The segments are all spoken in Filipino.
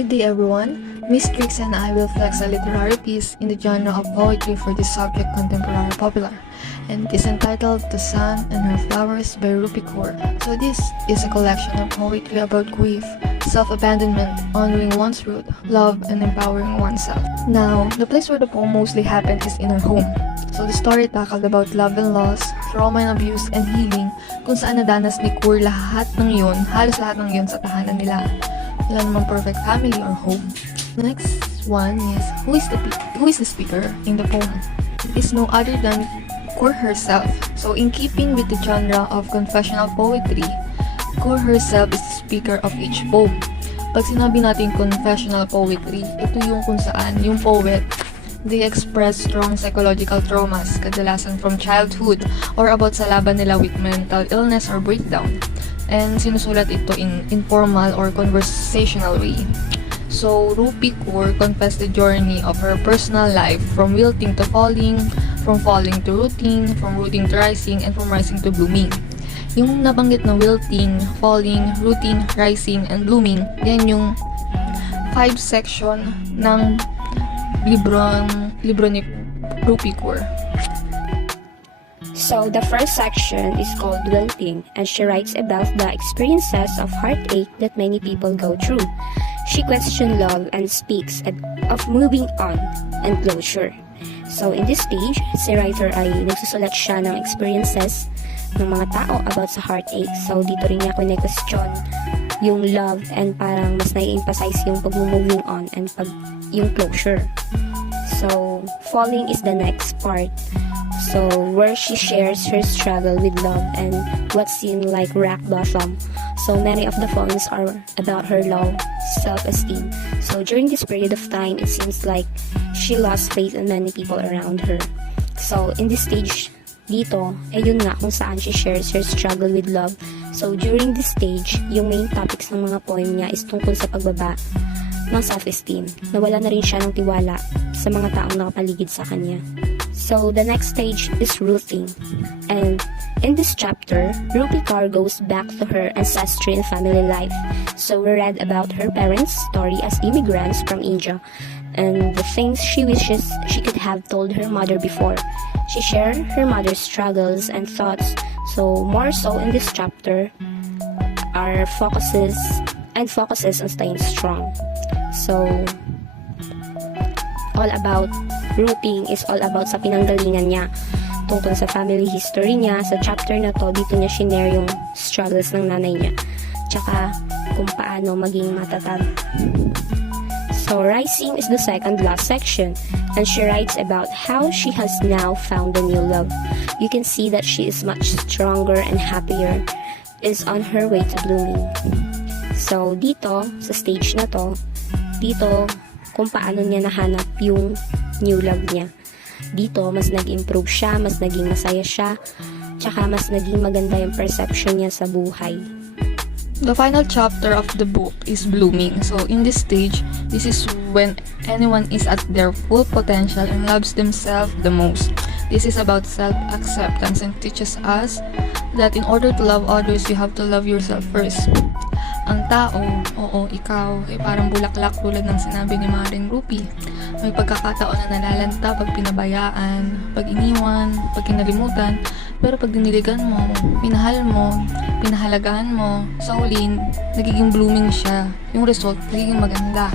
Good day everyone, Miss Trixie and I will flex a literary piece in the genre of poetry for this subject contemporary popular, and it is entitled The Sun and Her Flowers by Rupi Kaur. So this is a collection of poetry about grief, self-abandonment, honoring one's root, love, and empowering oneself. Now, the place where the poem mostly happened is in her home. So the story tackled about love and loss, trauma and abuse, and healing, kung saan nadanas ni Kaur halos lahat ng yun sa tahanan nila. Wala namang perfect family or home. The next one is, who is the speaker in the poem? It is no other than Kaur herself. So in keeping with the genre of confessional poetry, Kaur herself is the speaker of each poem. Pag sinabi natin confessional poetry, ito yung kung saan yung poet, they express strong psychological traumas, kadalasan from childhood or about sa laban nila with mental illness or breakdown. And sinusulat ito in informal or conversational way. So, Rupi Kaur confessed the journey of her personal life from wilting to falling, from falling to rooting, from rooting to rising, and from rising to blooming. Yung nabanggit na wilting, falling, rooting, rising, and blooming, yan yung 5 section ng libro ni Rupi Kaur. So, the first section is called Wilting, and she writes about the experiences of heartache that many people go through. She questions love and speaks of moving on and closure. So, in this stage, si writer ay nagsusulat siya ng experiences ng mga tao about sa heartache. So, dito rin niya kine-question yung love and parang mas nai-emphasize yung pag-moving on and yung closure. So, falling is the next part. So, where she shares her struggle with love and what seemed like rock bottom. So, many of the poems are about her low self-esteem. So, during this period of time, it seems like she lost faith in many people around her. So, in this stage, dito, yun nga kung saan she shares her struggle with love. So, during this stage, yung main topics ng mga poem niya is tungkol sa pagbaba ng self-esteem. Nawala na rin siya ng tiwala sa mga taong nakapaligid sa kanya. So, the next stage is rooting. And in this chapter, Rupi Kaur goes back to her ancestry and family life. So, we read about her parents' story as immigrants from India and the things she wishes she could have told her mother before. She shared her mother's struggles and thoughts. So, more so in this chapter, our focuses on staying strong. So, all about rooting is all about sa pinanggalingan niya tungkol sa family history niya. Sa chapter na to, dito niya shinare yung struggles ng nanay niya tsaka kung paano maging matatag. So, rising is the second last section, and she writes about how she has now found a new love. You can see that she is much stronger and happier, is on her way to blooming. So, dito, sa stage na to, dito, kung paano niya nahanap yung new love niya. Dito, mas nag-improve siya, mas naging masaya siya, tsaka mas naging maganda yung perception niya sa buhay. The final chapter of the book is blooming. So in this stage, this is when anyone is at their full potential and loves themselves the most. This is about self-acceptance and teaches us that in order to love others, you have to love yourself first. Ang tao, ikaw, ay parang bulaklak tulad ng sinabi ni Maring Rupi. May pagkakataon na nalalanta pag pinabayaan, pag iniwan, pag kinalimutan, pero pag diniligan mo, minahal mo, pinahalagaan mo, sa huli, nagiging blooming siya. Yung result, nagiging maganda.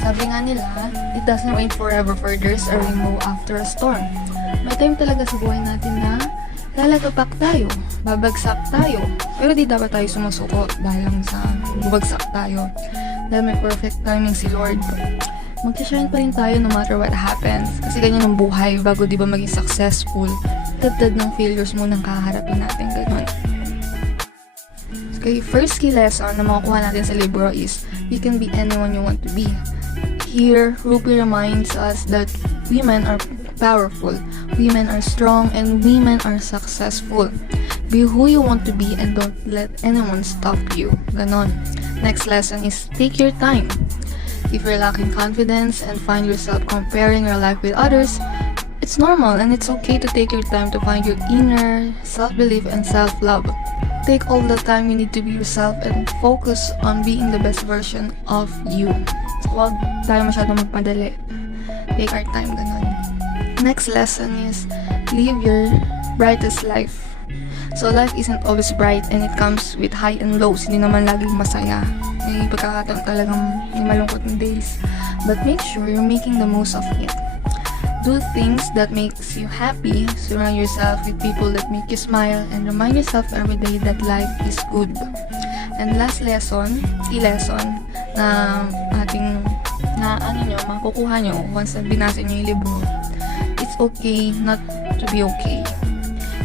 Sabi nga nila, it doesn't rain forever for there's a rainbow after a storm. May time talaga sa buhay natin na lalagapak tayo, babagsak tayo, pero di dapat tayo sumusuko dahil lang sa bubagsak tayo. Dahil may perfect timing si Lord. Mag-shine pa rin tayo no matter what happens. Kasi ganyan ang buhay bago di ba maging successful. Dagdag ng failures muna kaharapin natin, gano'n. Okay, first key lesson na makukuha natin sa libro is, you can be anyone you want to be. Here, Rupi reminds us that women are powerful, women are strong, and women are successful. Be who you want to be and don't let anyone stop you. Ganon. Next lesson is take your time. If you're lacking confidence and find yourself comparing your life with others, it's normal and it's okay to take your time to find your inner self-belief and self-love. Take all the time you need to be yourself and focus on being the best version of you. Huwag tayo masyadong magpadali. Take our time, ganun. Next lesson is, live your brightest life. So life isn't always bright and it comes with high and lows. Hindi naman laging masaya. May pagkakataon talagang may malungkot na days. But make sure you're making the most of it. Do things that makes you happy. Surround yourself with people that make you smile and remind yourself every day that life is good. And last lesson, key lesson na ating makukuha nyo once na binasa nyo yung libro. It's okay not to be okay.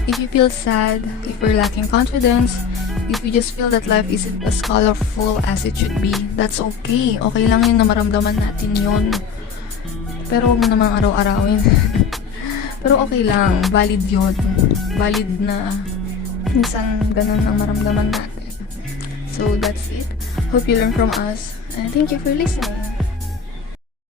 If you feel sad, if you're lacking confidence, if you just feel that life isn't as colorful as it should be, that's okay. Okay lang yun na maramdaman natin yun. Pero huwag mo namang araw-arawin. Pero okay lang, valid yun. Valid na minsan ganun ang maramdaman natin. So that's it. Hope you learn from us. And thank you for listening.